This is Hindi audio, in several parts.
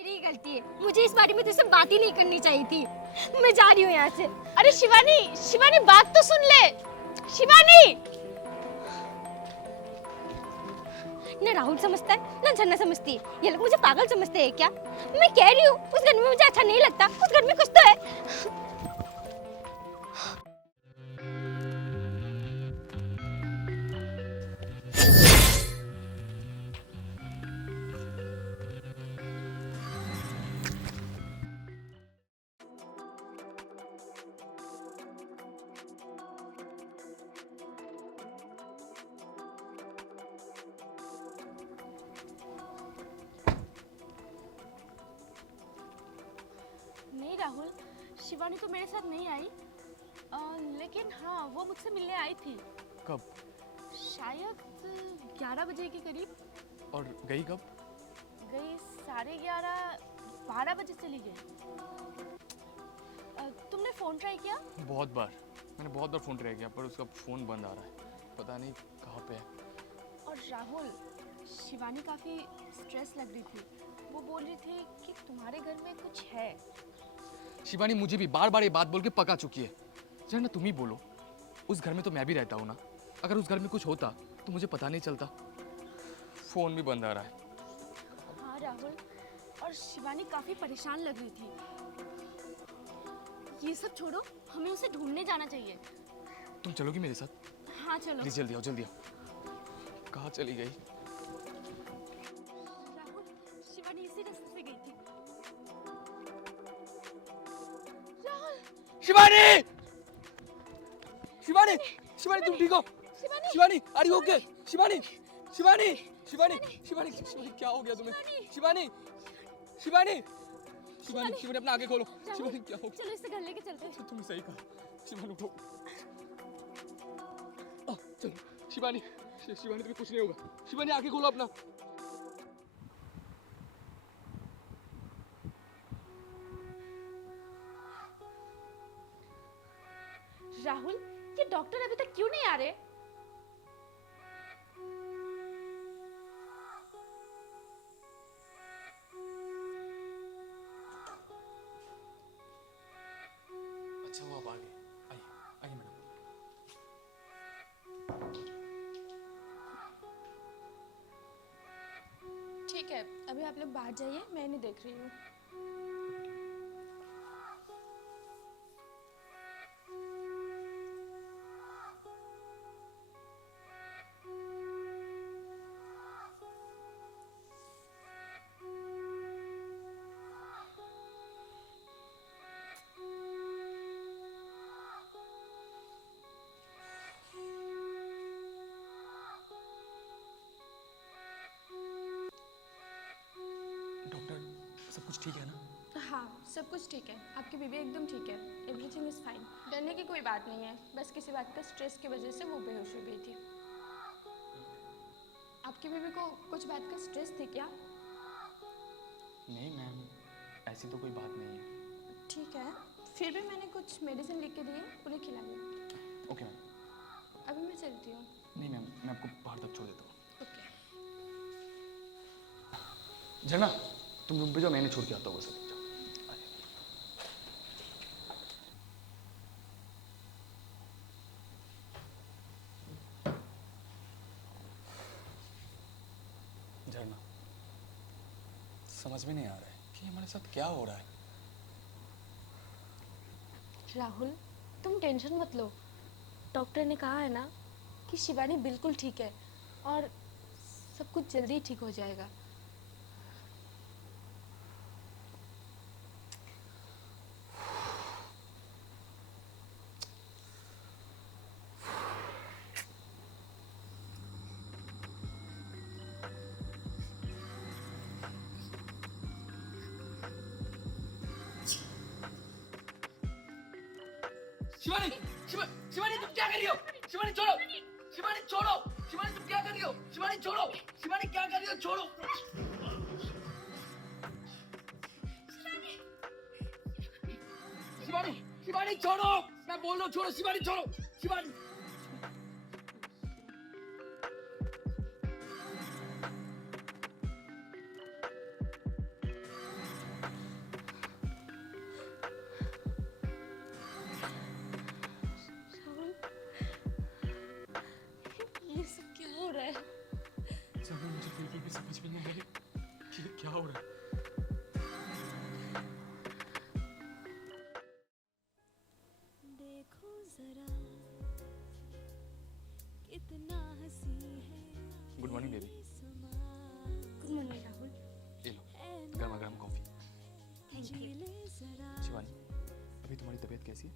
मेरी ही गलती है, मुझे इस बारे में तुझसे बात ही नहीं करनी चाहिए थी। मैं जा रही हूँ यहाँ से। अरे शिवानी, शिवानी बात तो सुन ले। शिवानी, ना राहुल समझता है ना झरना समझती है। ये लोग मुझे पागल समझते हैं क्या? मैं कह रही हूँ उस घर में मुझे अच्छा नहीं लगता, उस घर में कुछ तो है। नहीं राहुल, शिवानी तो मेरे साथ नहीं आई। लेकिन हाँ, वो मुझसे मिलने आई थी। कब? शायद 11 बजे के करीब। और गई कब? गई 11:30, 12 बजे चली गई। तुमने फोन ट्राई किया? बहुत बार, मैंने बहुत बार फ़ोन ट्राई किया पर उसका फ़ोन बंद आ रहा है, पता नहीं कहाँ पे है। और राहुल, शिवानी काफ़ी स्ट्रेस लग रही थी। वो बोल रही थी कि तुम्हारे घर में कुछ है। शिवानी मुझे भी बार बार ये बात बोल के पका चुकी है। जरा ना तुम ही बोलो, उस घर में तो मैं भी रहता हूँ ना। अगर उस घर में कुछ होता तो मुझे पता नहीं चलता। फ़ोन भी बंद आ रहा है। हाँ राहुल, और शिवानी काफ़ी परेशान लग रही थी। ये सब छोड़ो, हमें उसे ढूंढने जाना चाहिए। तुम चलोगी मेरे साथ? हाँ चलो। प्लीज जल्दी आओ, जल्दी आओ। कहाँ चली गई? राहुल, शिवानी इसी रास्ते से गई थी। राहुल, शिवानी! शिवानी! शिवानी तुम ठीक हो? Shivani! Shivani are you okay? Shivani! Shivani! Shivani! Shivani! Shivani क्या हो गया तुम्हें? शिवानी! शिवानी! शिवानी! शिवानी अपना आगे खोलो। शिवानी क्या हो गया? चलो इसे घर लेके चलते हैं। तुमने सही कहा। शिवानी उठो। चलो शिवानी, शिवानी तुम्हें कुछ नहीं होगा। शिवानी आगे खोलो अपना। राहुल, ये डॉक्टर अभी तक क्यों नहीं आ रहे? अच्छा वो आप आ गए। आइए, आइए मैडम। ठीक है, अभी आप लोग बाहर जाइए, मैं इन्हें देख रही हूँ। डॉक्टर सब कुछ ठीक है ना? हाँ, सब कुछ ठीक है, आपकी बीबी एकदम ठीक है, एवरीथिंग इज़ फाइन। डरने की कोई बात नहीं है, बस किसी बात का स्ट्रेस की वजह से वो बेहोश हो गई थी। आपकी बीबी को कुछ बात का स्ट्रेस थी क्या? नहीं मैम, ऐसी तो कोई बात नहीं है। ठीक है, फिर भी मैंने कुछ मेडिसिन लिख के दिए, उन्हें खिलाइए। Okay ma'am. अभी मैं चलती हूँ। नहीं मैम, मैं आपको बाहर तक छोड़ देता हूँ। ओके। झरना तुम रूम पे जाओ, मैंने छोड़ के आता हूँ बस अभी। जाओ। झरना समझ में नहीं आ रहा है कि हमारे साथ क्या हो रहा है। राहुल, तुम टेंशन मत लो। डॉक्टर ने कहा है ना कि शिवानी बिल्कुल ठीक है और सब कुछ जल्दी ही ठीक हो जाएगा। शिवानी! शिवानी तुम क्या कर रही हो? शिवानी छोड़ो! शिवानी छोड़ो! शिवानी तुम क्या कर रही हो? शिवानी छोड़ो! शिवानी क्या कर रही हो? छोड़ो! शिवानी! शिवानी छोड़ो! मैं बोल रहा हूँ छोड़ो! शिवानी छोड़ो! Shivani! Good morning baby. Good morning Rahul. ये लो गर्मा गर्म कॉफी। Thank you. शिवानी, अभी तुम्हारी तबीयत कैसी है?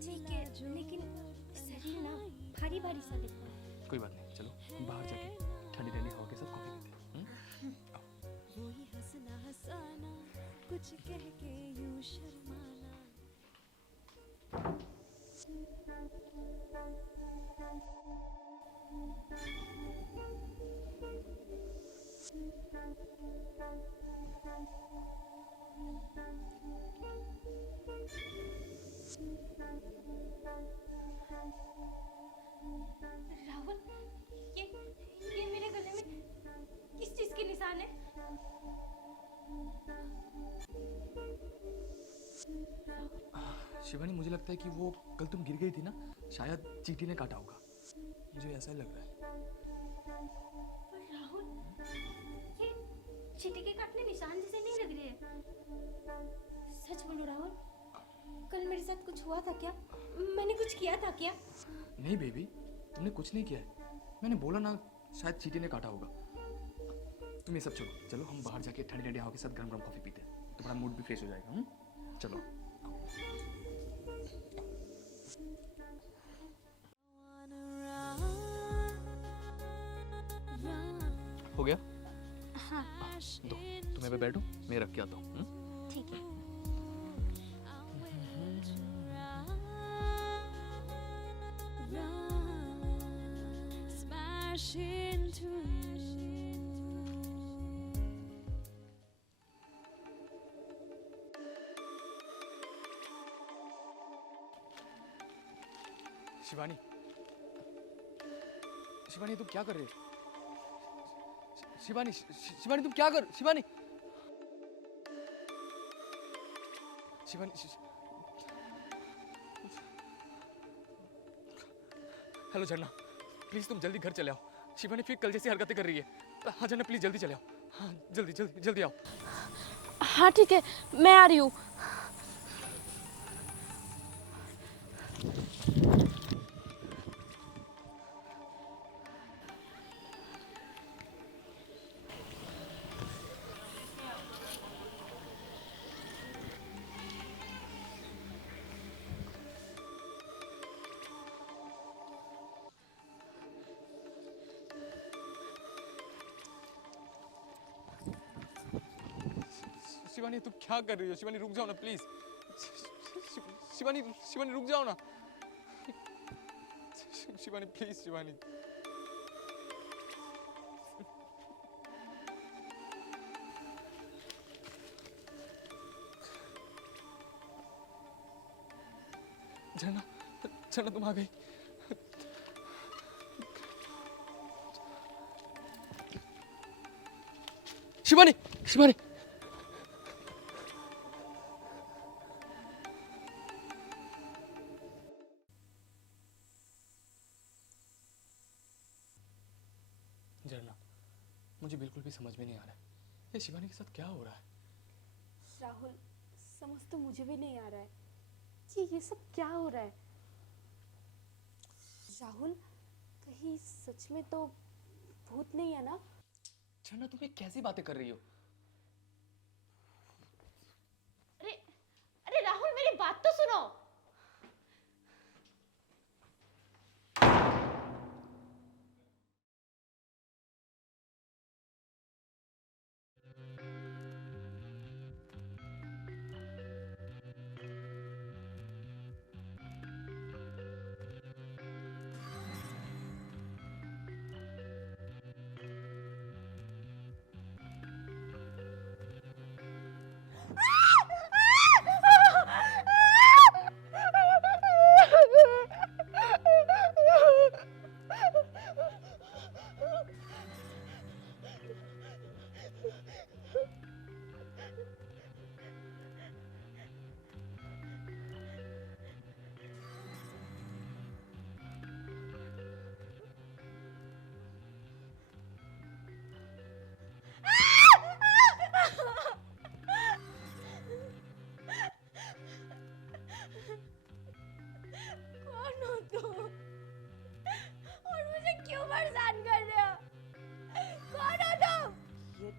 ठीक है, लेकिन शरीर ना भारी भारी सा लग रहा है। कोई बात नहीं, चलो हम बाहर जाके ठंडी ठंडी हवा के साथ कॉफी पीते हैं। कुछ कह के यूं शर्माना। राहुल, ये मेरे गले में किस चीज के निशान है? शिवानी, मुझे लगता है कि वो कल तुम गिर गई थी ना, शायद चींटी ने काटा होगा, मुझे ऐसा ही लग रहा है। पर राहुल, ये चींटी के काटने निशान जैसे नहीं लग रहे हैं। सच बोलो राहुल, कल मेरे साथ कुछ हुआ था क्या? मैंने कुछ किया था क्या? नहीं बेबी, तुमने कुछ नहीं किया है। मैंने बोला ना, शायद चींटी ने काटा होगा। तुम ये सब छोड़ो, चलो हम बाहर जाके ठंडी ठंडी हवा के साथ गरम गरम कॉफी पीते हैं, तुम्हारा मूड भी फ्रेश हो जाएगा। चलो। हो गया? हाँ दो, तुम यहाँ पे बैठो, मैं रख के आता हूँ। ठीक है। Smash into you. Shivani, Shivani तुम क्या कर रही हो? शिवानी, शिवानी तुम क्या कर? शिवानी, शिवानी, हेलो झरना, प्लीज तुम जल्दी घर चले आओ। शिवानी फिर कल जैसी हरकतें कर रही है। हाँ झरना, प्लीज जल्दी चले आओ। हाँ जल्दी जल्दी जल्दी आओ। हाँ ठीक है, मैं आ रही हूँ। शिवानी तुम क्या कर रही हो? शिवानी रुक जाओ ना प्लीज। शिवानी, शिवानी रुक जाओ ना। शिवानी प्लीज, शिवानी। झरना, झरना तुम आ गई। शिवानी, शिवानी। झरना, मुझे बिल्कुल भी समझ में नहीं आ रहा है, ये शिवानी के साथ क्या हो रहा है? राहुल, समझ तो मुझे भी नहीं आ रहा है कि ये सब क्या हो रहा है। राहुल, कहीं सच में तो भूत नहीं है ना? झरना तुम ये कैसी बातें कर रही हो? अरे अरे राहुल, मेरी बात तो सुनो।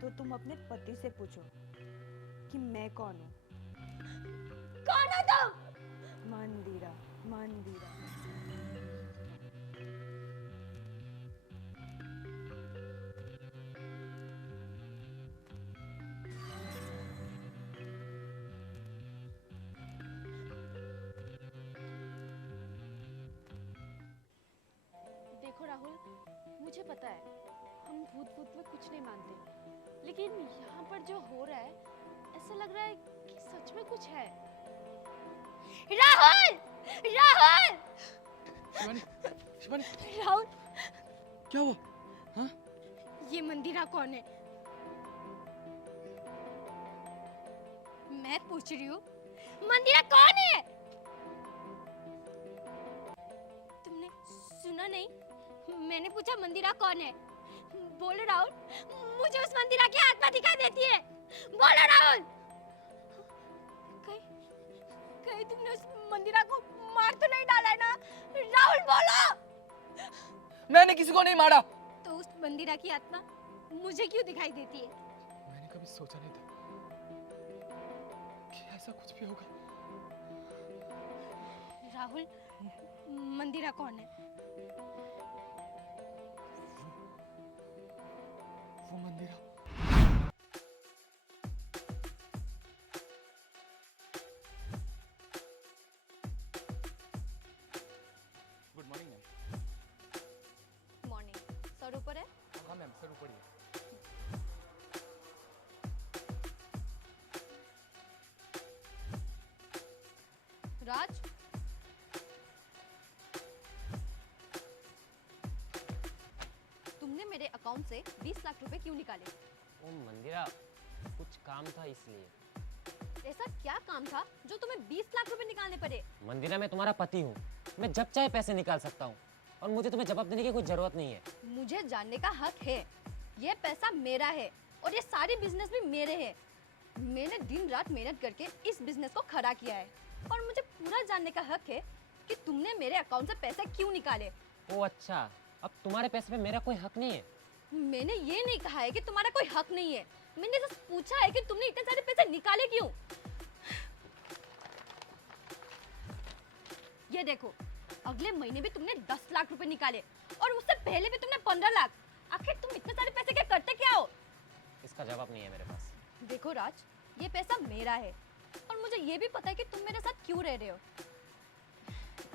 तो तुम अपने पति से पूछो कि मैं कौन हूँ। कौन हो तुम? मंदिरा, मंदिरा। देखो राहुल, मुझे पता है हम भूत भूत में कुछ नहीं मानते, लेकिन यहाँ पर जो हो रहा है ऐसा लग रहा है कि सच में कुछ है। राहुल! राहुल! शिवानी, शिवानी, राहुल, क्या हुआ? हाँ? ये मंदिरा कौन है? मैं पूछ रही हूँ, मंदिरा कौन है? तुमने सुना नहीं? मैंने पूछा मंदिरा कौन है? बोलो राहुल, मुझे उस मंदिरा की आत्मा दिखाई देती है। बोलो राहुल। कहीं कहीं तुमने उस मंदिरा को मार तो नहीं डाला है ना? राहुल बोलो। मैंने किसी को नहीं मारा। तो उस मंदिरा की आत्मा मुझे क्यों दिखाई देती है? मैंने कभी सोचा नहीं था कि ऐसा कुछ भी होगा। राहुल, मंदिरा कौन है? वो Mandira. Good morning ma'am. Morning. Sir ऊपर है? हाँ मैम, सर ऊपर ही है। राज, तुमने मेरे अकाउंट से 20 लाख रुपए क्यों निकाले? ओ मंदिरा, कुछ काम था इसलिए। ऐसा क्या काम था जो तुम्हें 20 लाख रुपए निकालने पड़े? मंदिरा, मैं तुम्हारा पति हूँ, मैं जब चाहे पैसे निकाल सकता हूँ और मुझे तुम्हें जवाब देने की कोई जरूरत नहीं है। मुझे जानने का हक है। ये पैसा मेरा है और ये सारे बिजनेस भी मेरे हैं। मैंने दिन रात मेहनत करके इस बिजनेस को खड़ा किया है और मुझे पूरा जानने का हक है कि तुमने मेरे अकाउंट से पैसे क्यों निकाले। ओ अच्छा, अब तुम्हारे पैसे पे मेरा कोई हक नहीं है। मैंने ये नहीं कहा है कि तुम्हारा कोई हक नहीं है। मैंने बस पूछा है कि तुमने इतने सारे पैसे निकाले क्यों। ये देखो, अगले महीने भी तुमने 10 लाख रुपए निकाले और उससे पहले भी तुमने 15 लाख। आखिर तुम इतने सारे पैसे क्या करते क्या हो? इसका जवाब नहीं है मेरे पास। देखो राज, ये पैसा मेरा है और मुझे ये भी पता है कि तुम मेरे साथ क्यों रह रहे हो।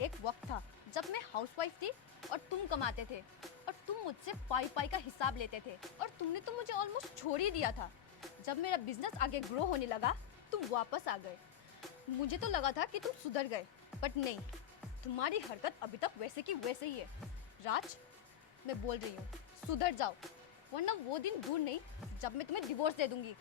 एक वक्त था जब मैं हाउसवाइफ थी और तुम कमाते थे और तुम मुझसे पाई पाई का हिसाब लेते थे और तुमने तो मुझे ऑलमोस्ट छोड़ ही दिया था। जब मेरा बिजनेस आगे ग्रो होने लगा तुम वापस आ गए। मुझे तो लगा था कि तुम सुधर गए, बट नहीं, तुम्हारी हरकत अभी तक वैसे की वैसे ही है। राज, मैं बोल रही हूँ, सुधर जाओ, वरना वो दिन दूर नहीं जब मैं तुम्हें डिवोर्स दे दूंगी।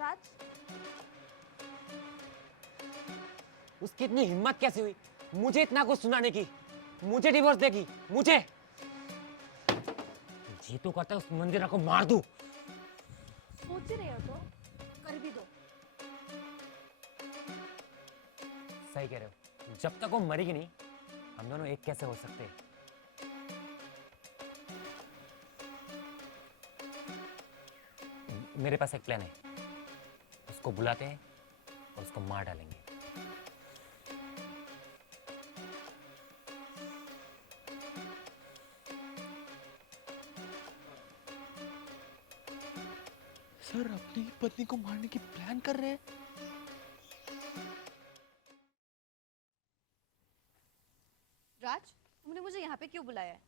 राज, उसकी इतनी हिम्मत कैसे हुई मुझे इतना कुछ सुनाने की, मुझे डिवोर्स देगी, मुझे। जी तो करता है उस मंदिरा को मार दूं। सोच रहे हो तो कर भी दो। सही कह रहे हो, जब तक वो मरेगी नहीं हम दोनों एक कैसे हो सकते हैं। मेरे पास एक प्लान है, उसको बुलाते हैं और उसको मार डालेंगे। सर अपनी पत्नी को मारने की प्लान कर रहे हैं। राज, तुमने मुझे यहाँ पे क्यों बुलाया है?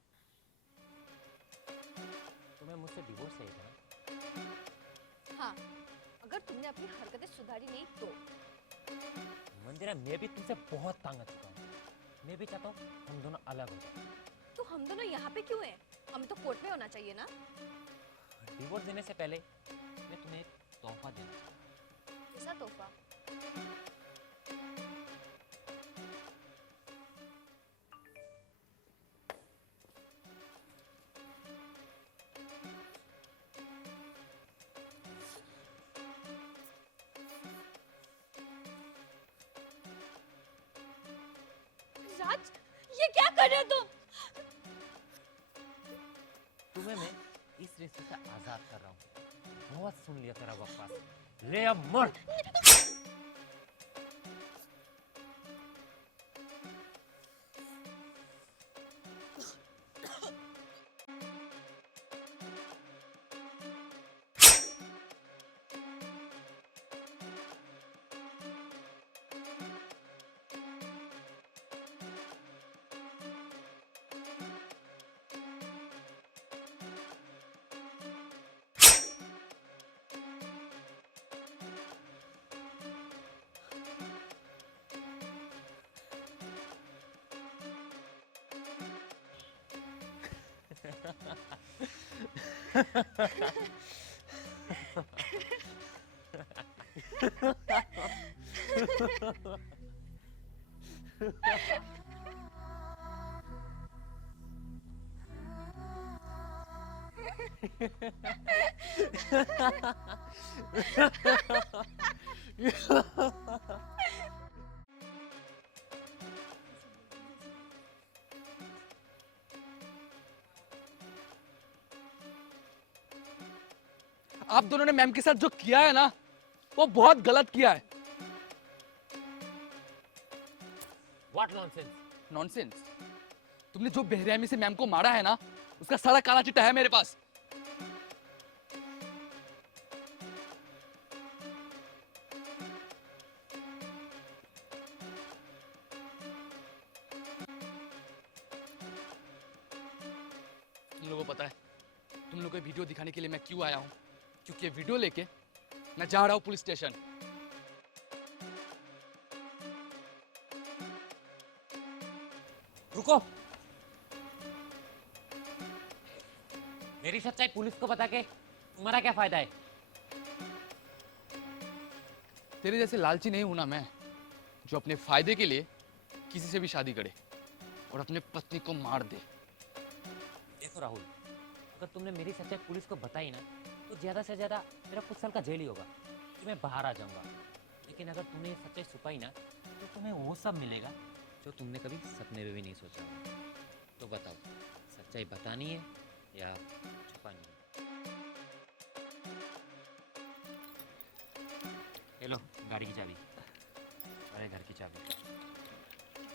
तुम्हें मुझसे डिवोर्स चाहिए था ना? हाँ, अगर तुमने अपनी हरकतें सुधारी नहीं तो। मंदिरा, मैं भी तुमसे बहुत तंग आ चुका हूँ। मैं भी चाहता हूँ हम दोनों अलग हो जाए। तू हम दोनों यहाँ पे क्यों हैं? हमें तो कोर्ट में होना चाहिए ना। डिवोर्स देने से पहले मैं तुम्हें एक तोहफा देना। कैसा तोहफा? राज, ये क्या कर रहे हो तुम? तुम्हें मैं इस रिश्ते से आजाद कर रहा हूँ। बहुत सुन लिया तेरा बकवास। ले अब मर। आप दोनों ने मैम के साथ जो किया है ना, वो बहुत गलत किया है। What nonsense? नॉनसेंस। तुमने जो बेरहमी से मैम को मारा है ना, उसका सारा काला चिट्ठा है मेरे पास। तुम लोगों को पता है तुम लोगों को वीडियो दिखाने के लिए मैं क्यों आया हूं? क्योंकि ये वीडियो लेके मैं जा रहा हूं पुलिस स्टेशन। रुको। मेरी सच्चाई पुलिस को बता के तुम्हारा क्या फायदा है? तेरे जैसे लालची नहीं हूं ना मैं, जो अपने फायदे के लिए किसी से भी शादी करे और अपने पत्नी को मार दे। देखो राहुल, अगर तुमने मेरी सच्चाई पुलिस को बताई ना, तो ज्यादा से ज्यादा मेरा कुछ साल का जेल ही होगा, कि मैं बाहर आ जाऊंगा। लेकिन अगर तुमने ये सच्चाई छुपाई ना, तो तुम्हें वो सब मिलेगा जो तुमने कभी सपने में भी नहीं सोचा होगा। तो बताओ, सच्चाई बतानी है या छुपानी है? ये लो गाड़ी की चाबी, अरे घर की चाबी।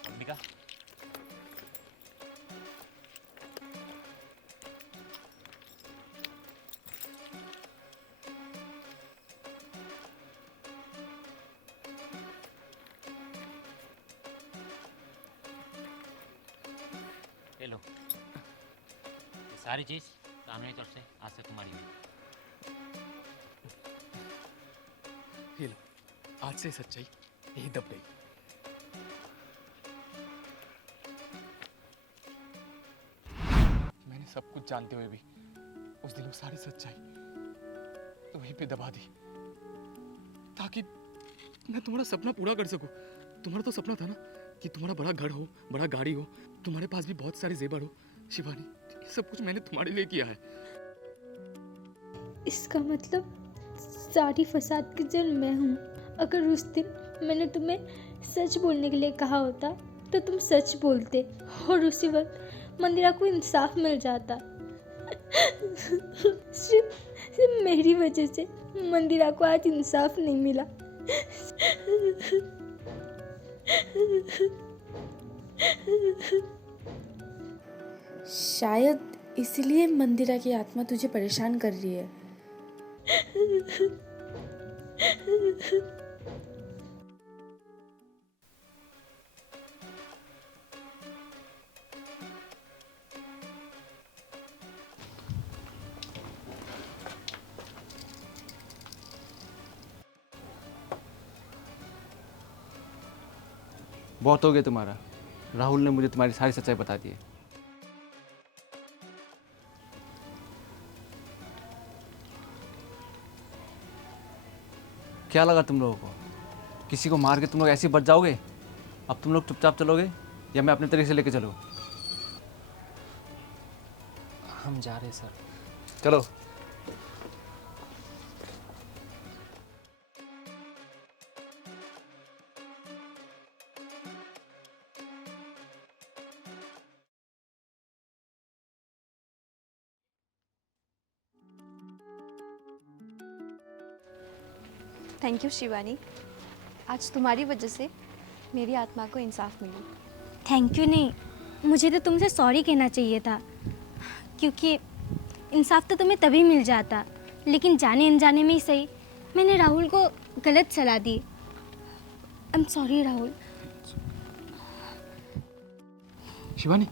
अंबिका, ले लो। ये सारी चीज कानूनी तौर से आज से तुम्हारी है। ये लो, आज से सच्चाई यही दब गई। मैंने सब कुछ जानते हुए भी उस दिन वो सारी सच्चाई तो वहीं पे दबा दी, ताकि मैं तुम्हारा सपना पूरा कर सकूं। तुम्हारा तो सपना था ना कि तुम्हारा बड़ा घर हो, बड़ा गाड़ी हो, तुम्हारे पास भी बहुत सारे जेवर हो। शिवानी, ये सब कुछ मैंने तुम्हारे लिए किया है। इसका मतलब सारी फसाद की जड़ मैं हूँ। अगर उस दिन मैंने तुम्हें सच बोलने के लिए कहा होता तो तुम सच बोलते और उसी वक्त मंदिरा को इंसाफ मिल जाता। सिर्फ मेरी वजह से मंदिरा को आज इंसाफ नहीं मिला। शायद इसलिए मंदिरा की आत्मा तुझे परेशान कर रही है। बहुत हो गया तुम्हारा। राहुल ने मुझे तुम्हारी सारी सच्चाई बता दी है। क्या लगा तुम लोगों को? किसी को मार के तुम लोग ऐसे ही बच जाओगे? अब तुम लोग चुपचाप चलोगे या मैं अपने तरीके से लेके चलूँ? हम जा रहे हैं सर। चलो। थैंक यू शिवानी, आज तुम्हारी वजह से मेरी आत्मा को इंसाफ मिली। थैंक यू नहीं, मुझे तो तुमसे सॉरी कहना चाहिए था, क्योंकि इंसाफ तो तुम्हें तभी मिल जाता, लेकिन जाने अनजाने में ही सही मैंने राहुल को गलत सलाह दी। I am sorry Rahul. Shivani